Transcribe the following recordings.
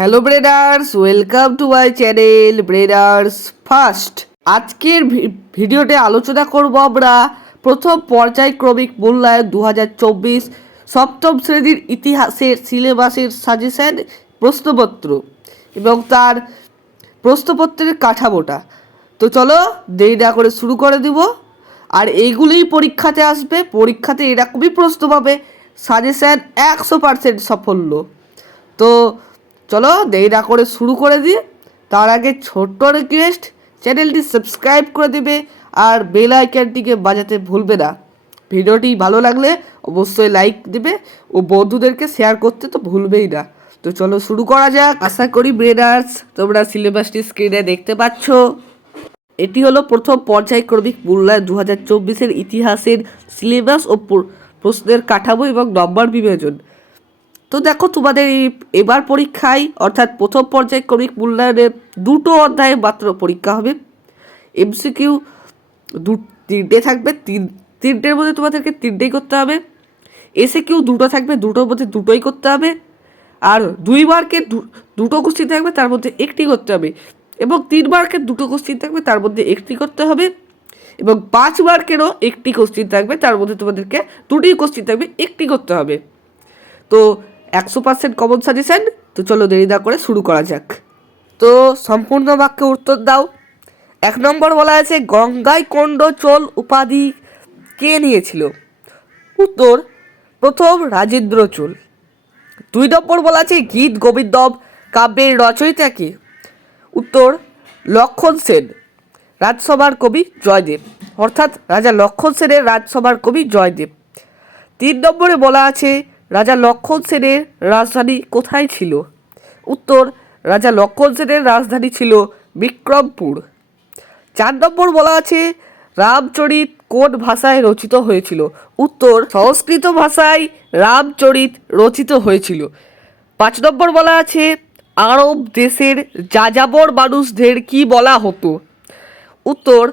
Hello brothers, welcome to my channel brothers first. আজকের ভিডিওতে আলোচনা করব আমরা প্রথম পর্যায়ক্রমিক মূল্যায়ন 2024 সপ্তম শ্রেণীর ইতিহাসের সিলেবাসের সাজেশন প্রশ্নপত্র এবং তার প্রশ্নপত্রের কাঠামোটা। তো চলো দেরি না করে শুরু করে দিব। আর এইগুলোই পরীক্ষাতে আসবে, পরীক্ষাতে এরকমই প্রশ্ন পাবে, সাজেশন 100% সাফল্য। তো চলো দেরি না করে শুরু করে দিই। তার আগে ছোট্ট রিকোয়েস্ট, চ্যানেলটি সাবস্ক্রাইব করে দেবে আর বেল আইকনটিকে বাজাতে ভুলবে না। ভিডিওটি ভালো লাগলে অবশ্যই লাইক দেবে ও বন্ধুদেরকে শেয়ার করতে তো ভুলবেই না। তো চলো শুরু করা যাক। আশা করি ব্রেডার্স তোমরা সিলেবাসটি স্ক্রিনে দেখতে পাচ্ছ। এটি হলো প্রথম পর্যায়ক্রমিক মূল্যায়ন 2024-এর ইতিহাসের সিলেবাস ও প্রশ্নের কাঠামো এবং নম্বর বিভাজন। তো দেখো, তোমাদের এবার পরীক্ষায় অর্থাৎ প্রথম পর্যায়ক্রমিক মূল্যায়নের দুটো অধ্যায়ে মাত্র পরীক্ষা হবে। এমসিকিউ তিনটে থাকবে, তিনটের মধ্যে তোমাদেরকে তিনটেই করতে হবে। এসিকিউ দুটো থাকবে, দুটোর মধ্যে দুটোই করতে হবে। আর 2 মার্কের দুটো কোশ্চিন থাকবে, তার মধ্যে একটি করতে হবে। এবং 3 মার্কের দুটো কোশ্চিন থাকবে, তার মধ্যে একটি করতে হবে। এবং 5 মার্কেরও একটি কোশ্চিন থাকবে, তার মধ্যে তোমাদেরকে দুটি কোশ্চিন থাকবে, একটি করতে হবে। তো 100% কমন সাজেশন। তো চলো দেরি না করে শুরু করা যাক। তো সম্পূর্ণ বাক্যে উত্তর দাও। 1 নম্বর বলা আছে, গঙ্গাই কোন্ড চোল উপাধি কে নিয়েছিল? উত্তর, প্রথম রাজেন্দ্র চোল। 2 নম্বর বলা আছে, গীত গোবিন্দম কাব্যের রচয়িতা কে? উত্তর, লক্ষণ সেন। রাজসভার কবি জয়দেব, অর্থাৎ রাজা লক্ষণ সেনের রাজসভার কবি জয়দেব। 3 নম্বরে বলা আছে, রাজা লক্ষণ সেনের রাজধানী কোথায় ছিল? উত্তর, রাজা লক্ষণ সেনের রাজধানী ছিল বিক্রমপুর। 4 নম্বর বলা আছে, রামচরিত কোন ভাষায় রচিত হয়েছিল? উত্তর, সংস্কৃত ভাষায় রামচরিত রচিত হয়েছিল। 5 নম্বর বলা আছে, আরব দেশের যাযাবর মানুষদের কি বলা হতো? উত্তর,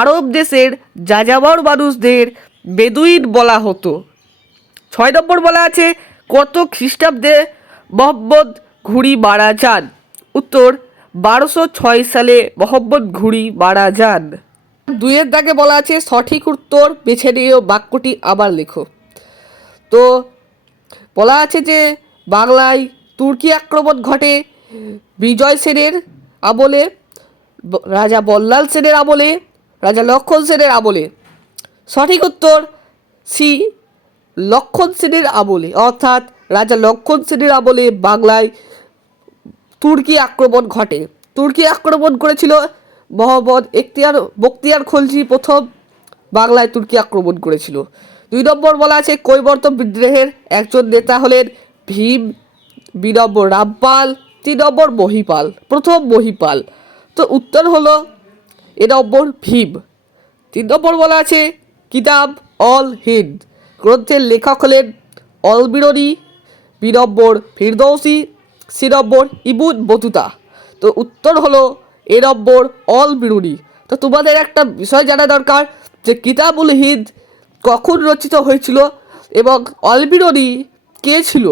আরব দেশের যাযাবর মানুষদের বেদুইন বলা হতো। 6 নম্বর বলা আছে, কত খ্রিস্টাব্দে মোহাম্মদ ঘুরি মারা যান? উত্তর, 1206 সালে মোহাম্মদ ঘুরি মারা যান। 2-এর দাগে বলা আছে, সঠিক উত্তর বেছে নিয়ে বাক্যটি আবার লেখো। তো বলা আছে যে বাংলায় তুর্কি আক্রমণ ঘটে বিজয় সেনের আমলে, রাজা বল্লাল সেনের আমলে, রাজা লক্ষণ সেনের আমলে। সঠিক উত্তর সি, লক্ষণ সেনের আমলে, অর্থাৎ রাজা লক্ষণ সেনের আমলে বাংলায় তুর্কি আক্রমণ ঘটে। তুর্কি আক্রমণ করেছিল মোহাম্মদ বখতিয়ার খলজি, প্রথম বাংলায় তুর্কি আক্রমণ করেছিল। 2 নম্বর বলা আছে, কৈবর্ত বিদ্রোহের একজন নেতা হলেন ভীম। 2 নম্বর রামপাল। 3 নম্বর মহিপাল, প্রথম মহিপাল। তো উত্তর হলো এ নম্বর ভীম। 3 নম্বর বলা আছে, কিতাব অল হিন্দ গ্রন্থের লেখক হলেন অল বিরোধী। 2 নম্বর ফিরদৌসি। 3 নম্বর ইবুন বতুতা। তো উত্তর হলো এ নম্বর অল বিরোধী। তো তোমাদের একটা বিষয় জানা দরকার যে কিতাবুল হিন্দ কখন রচিত হয়েছিল এবং অল বিরোধী কে ছিল?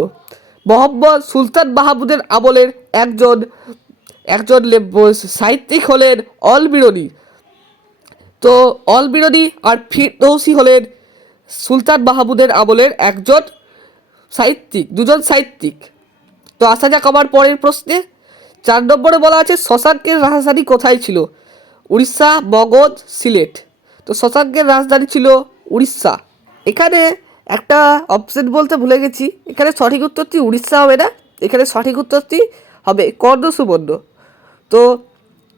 মোহাম্মদ সুলতান মাহমুদের আমলের একজন সাহিত্যিক হলেন অল বিরোধী। তো অল বিরোধী আর ফিরদৌসি হলেন সুলতান মাহমুদের আমলের একজন সাহিত্যিক, দুজন সাহিত্যিক। তো আসা যাক আমার পরের প্রশ্নে। 4 নম্বরে বলা আছে, শশাঙ্কের রাজধানী কোথায় ছিল? উড়িষ্যা, মগধ, সিলেট। তো শশাঙ্কের রাজধানী ছিল উড়িষ্যা। এখানে একটা অপশন বলতে ভুলে গেছি, এখানে সঠিক উত্তরটি উড়িষ্যা হবে না, এখানে সঠিক উত্তরটি হবে কর্ণ সুবর্ণ। তো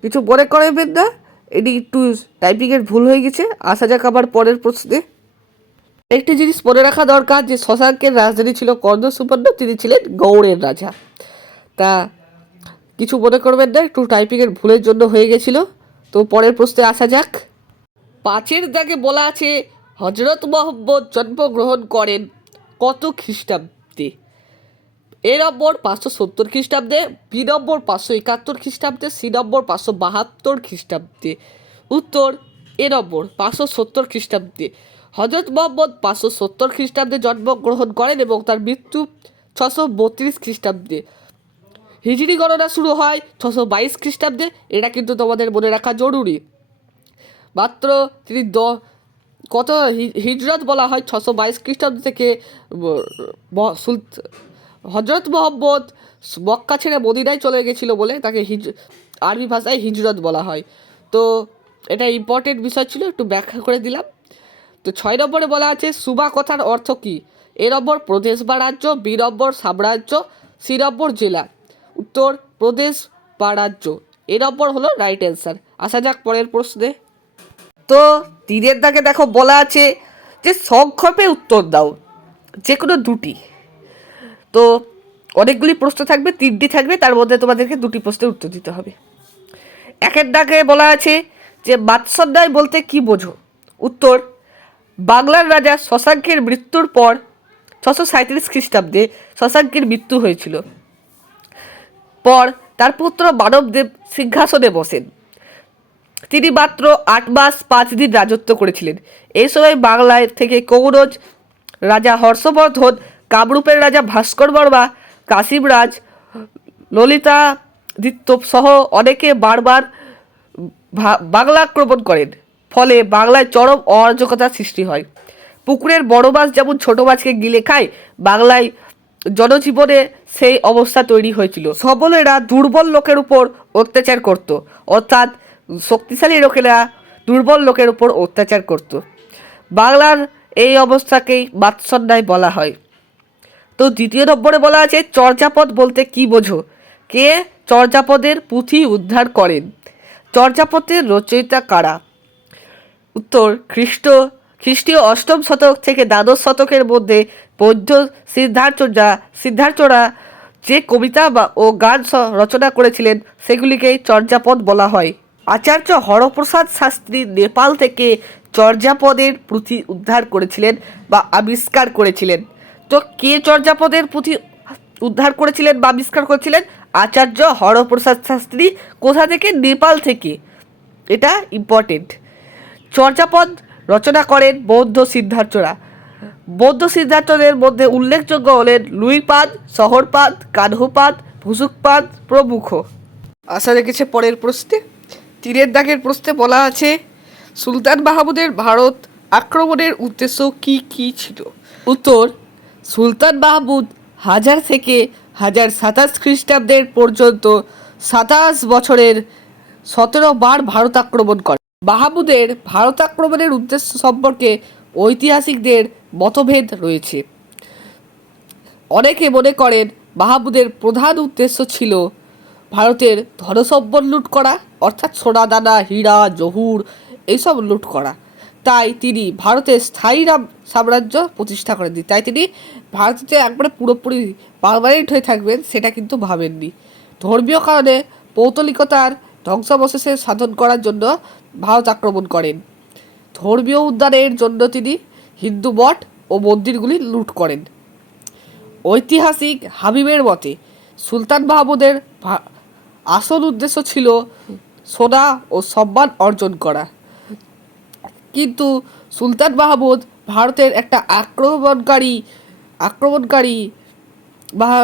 কিছু মনে করবেন না, এটি একটু টাইপিংয়ের ভুল হয়ে গেছে। আসা যাক আবার পরের প্রশ্নে। একটি জিনিস মনে রাখা দরকার যে শশাঙ্কের রাজধানী ছিল কর্ণ সুবর্ণ, তিনি ছিলেন গৌড়ের রাজা। তা কিছু মনে করবেন না, একটু টাইপিংয়ের ভুলের জন্য হয়ে গেছিল। তো পরের প্রশ্নে আসা যাক। 5-এর দাগে বলা আছে, হজরত মোহাম্মদ জন্মগ্রহণ করেন কত খ্রিস্টাব্দে? এ নম্বর 570 খ্রিস্টাব্দে, বি নম্বর 571 খ্রিস্টাব্দে, সি নম্বর 572 খ্রিস্টাব্দে। উত্তর, এ নম্বর 570 খ্রিস্টাব্দে। হজরত মোহাম্মদ 570 খ্রিস্টাব্দে জন্মগ্রহণ করেন এবং তার মৃত্যু 632 খ্রিস্টাব্দে। হিজরি গণনা শুরু হয় 622 খ্রিস্টাব্দে, এটা কিন্তু তোমাদের মনে রাখা জরুরি। মাত্র তিনি কত হিজরত বলা হয় 622 খ্রিস্টাব্দ থেকে হজরত মোহাম্মদ মক্কা ছেড়ে মদিনায় চলে গেছিলো বলে তাকে আরবি ভাষায় হিজরত বলা হয়। তো এটা ইম্পর্টেন্ট বিষয় ছিল, একটু ব্যাখ্যা করে দিলাম। তো 6 নম্বরে বলা আছে সুবা কথার অর্থ কী? এ নম্বর প্রদেশ বা রাজ্য, বি নম্বর সাম্রাজ্য, সি নম্বর জেলা। উত্তর প্রদেশ বা রাজ্য। এ নম্বর হলো রাইট অ্যান্সার। আসা যাক পরের প্রশ্নে। তো 3-এর দাগে দেখো বলা আছে যে সংক্ষেপে উত্তর দাও, যে কোনো দুটি। তো অনেকগুলি প্রশ্ন থাকবে, 3টি থাকবে, তার মধ্যে তোমাদেরকে 2টি প্রশ্নের উত্তর দিতে হবে। 1-এর দাগে বলা আছে যে বাৎসর্যায় বলতে কি বোঝো? উত্তর বাংলার রাজা শশাঙ্কের মৃত্যুর পর 637 খ্রিস্টাব্দে শশাঙ্কের মৃত্যু হয়েছিল। পর তার পুত্র মানবদেব সিংহাসনে বসেন। তিনি মাত্র 8 মাস 5 দিন রাজত্ব করেছিলেন। এই সময় বাংলায় থেকে কৌরজ রাজা হর্ষবর্ধন, কামরূপের রাজা ভাস্কর বর্মা, কাশিমরাজ, ললিতাদিত্য সহ অনেকে বারবার বাংলা আক্রমণ করেন। ফলে বাংলায় চরম অরাজকতার সৃষ্টি হয়। পুকুরের বড় মাছ যেমন ছোট মাছকে গিলে খায়, বাংলায় জনজীবনে সেই অবস্থা তৈরি হয়েছিল। সবলেরা দুর্বল লোকের উপর অত্যাচার করত, অর্থাৎ শক্তিশালী লোকেরা দুর্বল লোকের উপর অত্যাচার করত। বাংলার এই অবস্থাকেই বাৎসর্যায় বলা হয়। তো 2 নম্বরে বলা আছে চর্যাপদ বলতে কি বোঝো? কে চর্যাপদের পুঁথি উদ্ধার করেন? চর্যাপদের রচয়িতা কারা? উত্তর খ্রিস্টীয় 8ম শতক থেকে দ্বাদশ শতকের মধ্যে বৌদ্ধ সিদ্ধার্থরা যে কবিতা ও গান রচনা করেছিলেন সেগুলিকেই চর্যাপদ বলা হয়। আচার্য হরপ্রসাদ শাস্ত্রী নেপাল থেকে চর্যাপদের পুঁথি উদ্ধার করেছিলেন বা আবিষ্কার করেছিলেন। তো কে চর্যাপদের পুঁথি উদ্ধার করেছিলেন বা আবিষ্কার করেছিলেন? আচার্য হরপ্রসাদ শাস্ত্রী। কোথা থেকে? নেপাল থেকে। এটা ইম্পর্টেন্ট। চর্যাপদ রচনা করেন বৌদ্ধ সিদ্ধার্থরা। বৌদ্ধ সিদ্ধার্থদের মধ্যে উল্লেখযোগ্য হলেন লুইপাদ, শহরপাদ, কানহুপাদ, ভুসুকপাদ প্রমুখ। আশা রেখেছে পরের প্রশ্নে। 3-এর দাগের প্রশ্নে বলা আছে সুলতান মাহমুদের ভারত আক্রমণের উদ্দেশ্য কি কি ছিল? উত্তর সুলতান মাহমুদ 1000 থেকে 1027 খ্রিস্টাব্দের পর্যন্ত 27 বছরের 17 বার ভারত আক্রমণ করে। মাহমুদের ভারত আক্রমণের উদ্দেশ্য সম্পর্কে ঐতিহাসিকদের মতভেদ রয়েছে। অনেকে মনে করেন মাহমুদের প্রধান উদ্দেশ্য ছিল ভারতের ধনসম্পদ লুট করা, অর্থাৎ সোনাদানা, হীরা, জহুর এইসব লুট করা। তাই তিনি ভারতের স্থায়ী সাম্রাজ্য প্রতিষ্ঠা করেননি। তাই তিনি ভারতে একবারে পুরোপুরি পার্মানেন্ট হয়ে থাকবেন সেটা কিন্তু ভাবেননি। ধর্মীয় কারণে পৌতলিকতার ধ্বংসাবশেষে সাধন করার জন্য ভারত আক্রমণ করেন। ধর্মীয় উদ্যানের জন্য তিনি হিন্দু মঠ ও মন্দিরগুলি লুট করেন। ঐতিহাসিক হাবিবের মতে সুলতান মাহমুদের আসল উদ্দেশ্য ছিল সোনা ও সম্মান অর্জন করা, কিন্তু সুলতান মাহমুদ ভারতের একটা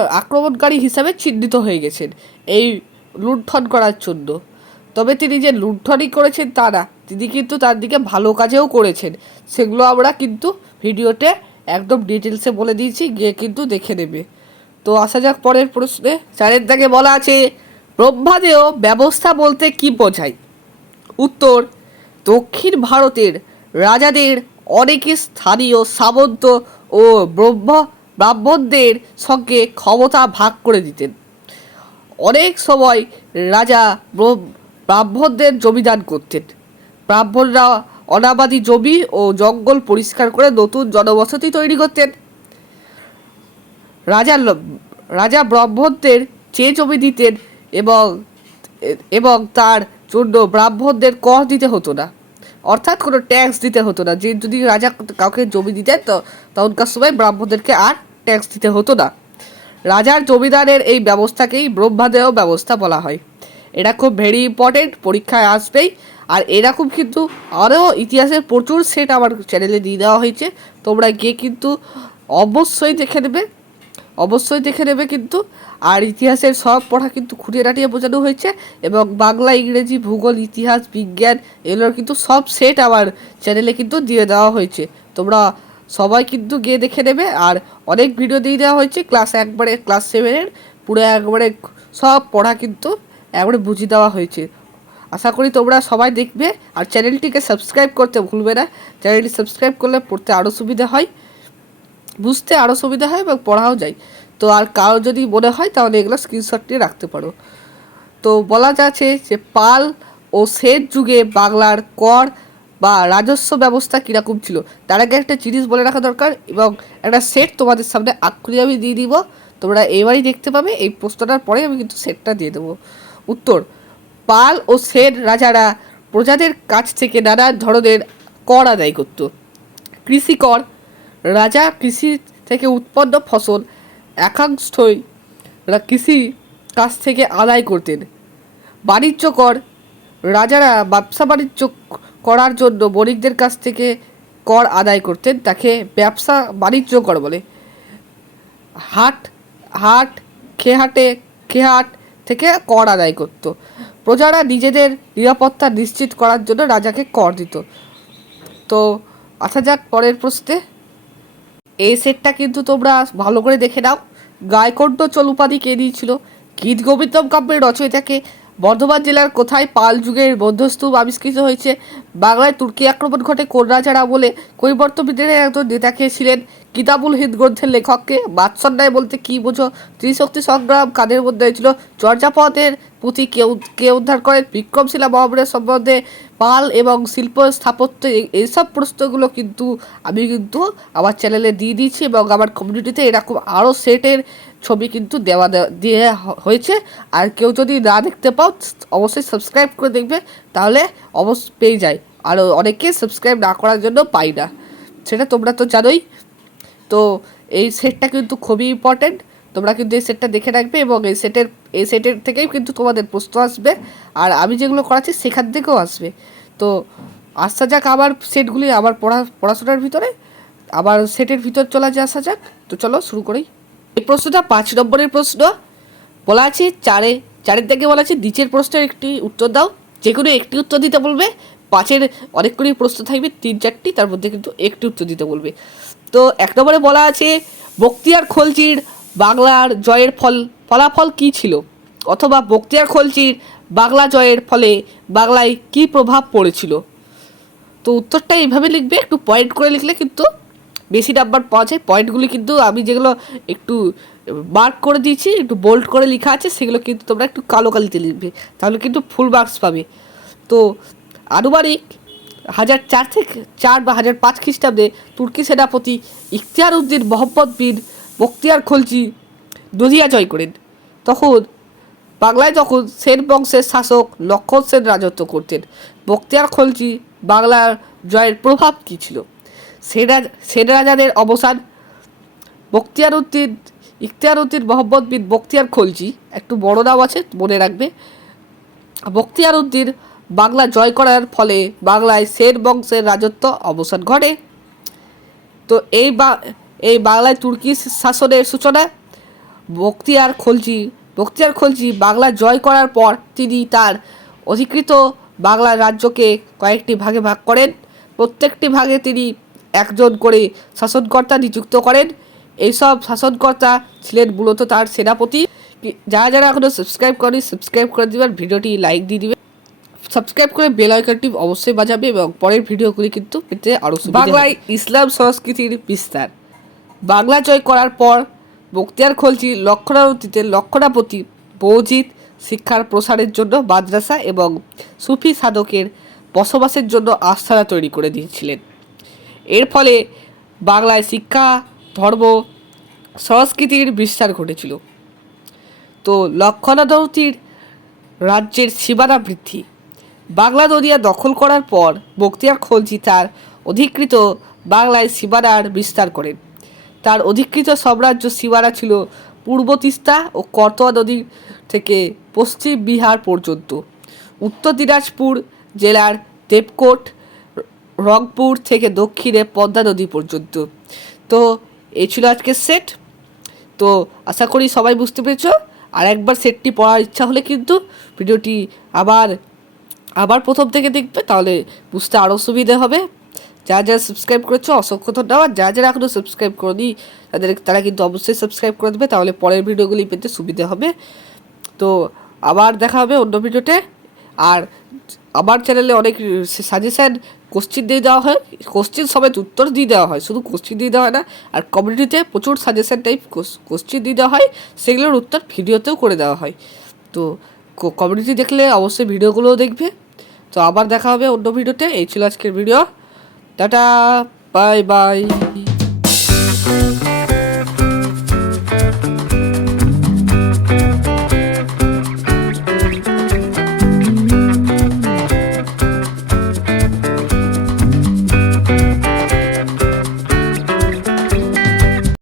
আক্রমণকারী হিসাবে চিহ্নিত হয়ে গেছেন এই লুণ্ঠন করার জন্য। তবে তিনি যে লুণ্ঠনই করেছেন তা না, তিনি কিন্তু তার দিকে ভালো কাজেও করেছেন। সেগুলো আমরা কিন্তু ভিডিওতে একদম ডিটেলসে বলে দিয়েছি, গিয়ে কিন্তু দেখে নেবে। তো আসা যাক পরের প্রশ্নে। 4-এর দাগে বলা আছে ব্রহ্মদেয় ব্যবস্থা বলতে কি বোঝায়? উত্তর দক্ষিণ ভারতের রাজাদের অনেকে স্থানীয় সামন্ত ও ব্রাহ্মণদের সঙ্গে ক্ষমতা ভাগ করে দিতেন। অনেক সময় রাজা ব্রাহ্মণদের জমিদান করতেন। ব্রাহ্মণরা অনাবাদী জমি ও জঙ্গল পরিষ্কার করে নতুন জনবসতি তৈরি করতেন। রাজা ব্রাহ্মণদের যে জমি দিতেন এবং তার জন্য ব্রাহ্মণদের কর দিতে হতো না, অর্থাৎ কোনো ট্যাক্স দিতে হতো না। যে যদি রাজা কাউকে জমি দিতেন তো তখনকার সময় ব্রাহ্মণদেরকে আর ট্যাক্স দিতে হতো না। রাজার জমিদারের এই ব্যবস্থাকেই ব্রহ্মদেয় ব্যবস্থা বলা হয়। এটা খুব ভেরি ইম্পর্টেন্ট, পরীক্ষায় আসবেই। আর এরকম কিন্তু আরও ইতিহাসের প্রচুর সেট আমার চ্যানেলে দিয়ে দেওয়া হয়েছে, তোমরা গিয়ে কিন্তু অবশ্যই দেখে নেবে। অবশ্যই দেখে নেবে কিন্তু। আর ইতিহাসের সব পড়া কিন্তু খুঁটিয়ে নাটিয়ে বোঝানো হয়েছে, এবং বাংলা, ইংরেজি, ভূগোল, ইতিহাস, বিজ্ঞান এগুলোর কিন্তু সব সেট আমার চ্যানেলে কিন্তু দিয়ে দেওয়া হয়েছে। তোমরা সবাই কিন্তু গিয়ে দেখে নেবে। আর অনেক ভিডিও দিয়ে দেওয়া হয়েছে ক্লাস 7-এর পুরো একবারে সব পড়া কিন্তু একবারে বুঝিয়ে দেওয়া হয়েছে। আশা করি তোমরা সবাই দেখবে। আর চ্যানেলটিকে সাবস্ক্রাইব করতে ভুলবে না। চ্যানেলটি সাবস্ক্রাইব করলে পড়তে আরও সুবিধা হয়, বুঝতে আরও সুবিধা হয় এবং পড়াও যায়। তো আর কারো যদি মনে হয় তাহলে এগুলো স্ক্রিনশট নিয়ে রাখতে পারো। তো বলা যাচ্ছে যে পাল ও সেট যুগে বাংলার কর বা রাজস্ব ব্যবস্থা কীরকম ছিল, তার আগে একটা জিনিস বলে রাখা দরকার, এবং একটা সেট তোমাদের সামনে আক্ষরিক আমি দিয়ে দিব, তোমরা এবারই দেখতে পাবে। এই প্রশ্নটার পরে আমি কিন্তু সেটটা দিয়ে দেবো। উত্তর: পাল ও সেট রাজারা প্রজাদের কাছ থেকে নানা ধরনের কর আদায় করত। কৃষি কর: রাজা কৃষি থেকে উৎপন্ন ফসল একাংশই কৃষি কাছ থেকে আদায় করতেন। বাণিজ্য কর: রাজারা ব্যবসা বাণিজ্য করার জন্য বণিকদের কাছ থেকে কর আদায় করতেন, তাকে ব্যবসা বাণিজ্য কর বলে। হাট হাট খেহাট থেকে কর আদায় করত। প্রজারা নিজেদের নিরাপত্তা নিশ্চিত করার জন্য রাজাকে কর দিত। তো আসা যাক পরের প্রশ্নে। এই সেটটা কিন্তু তোমরা ভালো করে দেখে নাও। গায়কোণ্ড চোল উপাধি কে দিয়েছিল? গীত গোবিন্দম কাব্যের রচয়িতাকে? বর্ধমান জেলার কোথায় পাল যুগের বৌদ্ধস্তূপ আবিষ্কৃত হয়েছে? বাংলায় তুর্কি আক্রমণ ঘটে কোন রাজার আমলে? কৈবর্তবিদের একজন নেতা কে ছিলেন? কিতাবুল হিন্দ গ্রন্থের লেখককে? বাৎসন্যায় বলতে কী বোঝো? ত্রিশক্তি সংগ্রাম কাদের মধ্যে হয়েছিল? চর্যাপদের পুঁথি কে উদ্ধার করেন? বিক্রমশিলা মহাবীরের সম্বন্ধে পাল এবং শিল্প স্থাপত্য এইসব প্রশ্নগুলো কিন্তু আমি কিন্তু আমার চ্যানেলে দিয়ে দিয়েছি, এবং আমার কমিউনিটিতে এরকম আরও সেটের ছবি কিন্তু দিয়ে হয়েছে। আর কেউ যদি না দেখতে পাও অবশ্যই সাবস্ক্রাইব করে দেখবে, তাহলে অবশ্যই পেয়ে যায়। আর অনেকে সাবস্ক্রাইব না করার জন্য পাই না, সেটা তোমরা তো জানোই। তো এই সেটটা কিন্তু খুবই ইম্পর্টেন্ট, তোমরা কিন্তু এই সেটটা দেখে রাখবে, এবং এই সেটের থেকেই কিন্তু তোমাদের প্রশ্ন আসবে, আর আমি যেগুলো করাচ্ছি সেখান থেকেও আসবে। তো আসা যাক আবার সেটগুলি আবার পড়াশোনার ভিতরে, আবার সেটের ভিতর আসা যাক। তো চলো শুরু করি। এই প্রশ্নটা 5 নম্বরের প্রশ্ন। বলা আছে চারের থেকে বলা আছে নিচের প্রশ্নের একটি উত্তর দাও। যে কোনো একটি উত্তর দিতে বলবে। 5-এর অনেকগুলি প্রশ্ন থাকবে, 3-4টি, তার মধ্যে কিন্তু একটি উত্তর দিতে বলবে। তো 1 নম্বরে বলা আছে বখতিয়ার খলজির বাংলার জয়ের ফলাফল কী ছিল, অথবা বখতিয়ার খলজির বাংলা জয়ের ফলে বাংলায় কী প্রভাব পড়েছিল। তো উত্তরটা এইভাবে লিখবে, একটু পয়েন্ট করে লিখলে কিন্তু বেশি নাম্বার পাওয়া যায়। পয়েন্টগুলি কিন্তু আমি যেগুলো একটু মার্ক করে দিয়েছি, একটু বোল্ড করে লেখা আছে, সেগুলো কিন্তু তোমরা একটু কালো কালিতে লিখবে, তাহলে কিন্তু ফুল মার্কস পাবে। তো আনুমানিক 1004 বা 1005 খ্রিস্টাব্দে তুর্কি সেনাপতি ইখতিয়ার উদ্দিন মোহাম্মদ বিন বখতিয়ার খলজি নদিয়া জয় করেন। বাংলায় তখন সেন বংশের শাসক লক্ষণ সেন রাজত্ব করতেন। বখতিয়ার খলজি বাংলার জয়ের প্রভাব কী ছিল? সেন রাজাদের অবসান। ইখতিয়ার উদ্দিন মোহাম্মদ বিন বখতিয়ার খলজি, একটু বড় নাম আছে, মনে রাখবে। বখতিয়ার উদ্দিন বাংলা জয় করার ফলে বাংলায় সেন বংশের রাজত্ব অবসান ঘটে। তো এই বাংলায় তুর্কি শাসনের সূচনা। বখতিয়ার খলজি বাংলা জয় করার পর তিনি তার অধিকৃত বাংলা রাজ্যকে কয়েকটি ভাগে ভাগ করেন। প্রত্যেকটি ভাগে তিনি একজন করে শাসনকর্তা নিযুক্ত করেন। এইসব শাসনকর্তা ছিলেন মূলত তার সেনাপতি। যারা এখনও সাবস্ক্রাইব করেনি সাবস্ক্রাইব করে দিবেন, ভিডিওটি লাইক দিয়ে দিবে, সাবস্ক্রাইব করে বেল আইকনটি অবশ্যই বাজাবে, এবং পরের ভিডিওগুলি কিন্তু পেতে আরও সুবিধা। বাংলায় ইসলাম সংস্কৃতির বিস্তার। বাংলা জয় করার পর বখতিয়ার খলজি লক্ষণাপতি বৌজিৎ শিক্ষার প্রসারের জন্য মাদ্রাসা এবং সুফি সাধকের বসবাসের জন্য আস্থানা তৈরি করে দিয়েছিলেন। এর ফলে বাংলায় শিক্ষা, ধর্ম, সংস্কৃতির বিস্তার ঘটেছিল। তো লক্ষণাপতির রাজ্যের সীমানা বৃদ্ধি। বাংলা নদিয়া দখল করার পর বখতিয়ার খলজি তার অধিকৃত বাংলায় সীমানার বিস্তার করেন। তার অধিকৃত সাম্রাজ্য সীমানা ছিল পূর্ব তিস্তা ও করতোয়া নদী থেকে পশ্চিম বিহার পর্যন্ত, উত্তর দিনাজপুর জেলার দেবকোট, রংপুর থেকে দক্ষিণে পদ্মা নদী পর্যন্ত। তো এই ছিল আজকের সেট। তো তো আশা করি সবাই বুঝতে পেরেছ। আর একবার সেটটি পড়ার ইচ্ছা হলে কিন্তু ভিডিওটি আবার প্রথম থেকে দেখবে, তাহলে বুঝতে আরও সুবিধে হবে। যারা সাবস্ক্রাইব করেছো অসংখ্য ধন্যবাদ। যারা এখনও সাবস্ক্রাইব করেনি তারা কিন্তু অবশ্যই সাবস্ক্রাইব করে দেবে, তাহলে পরের ভিডিওগুলি পেতে সুবিধে হবে। তো আবার দেখা হবে অন্য ভিডিওতে। আর আমার চ্যানেলে অনেক সাজেশান কোশ্চিন দিয়ে দেওয়া হয়, কোশ্চিন সমেত উত্তর দিয়ে দেওয়া হয়, শুধু কোশ্চিন দিয়ে দেওয়া হয় না। আর কমিউনিটিতে প্রচুর সাজেশান টাইপ কোশ্চিন দিয়ে দেওয়া হয়, সেগুলোর উত্তর ভিডিওতেও করে দেওয়া হয়। তো কমিউনিটি দেখলে অবশ্যই ভিডিওগুলোও দেখবে। তো আবার দেখা হবে অন্য ভিডিওতে। এই ছিল আজকের ভিডিও। Tata, bye bye.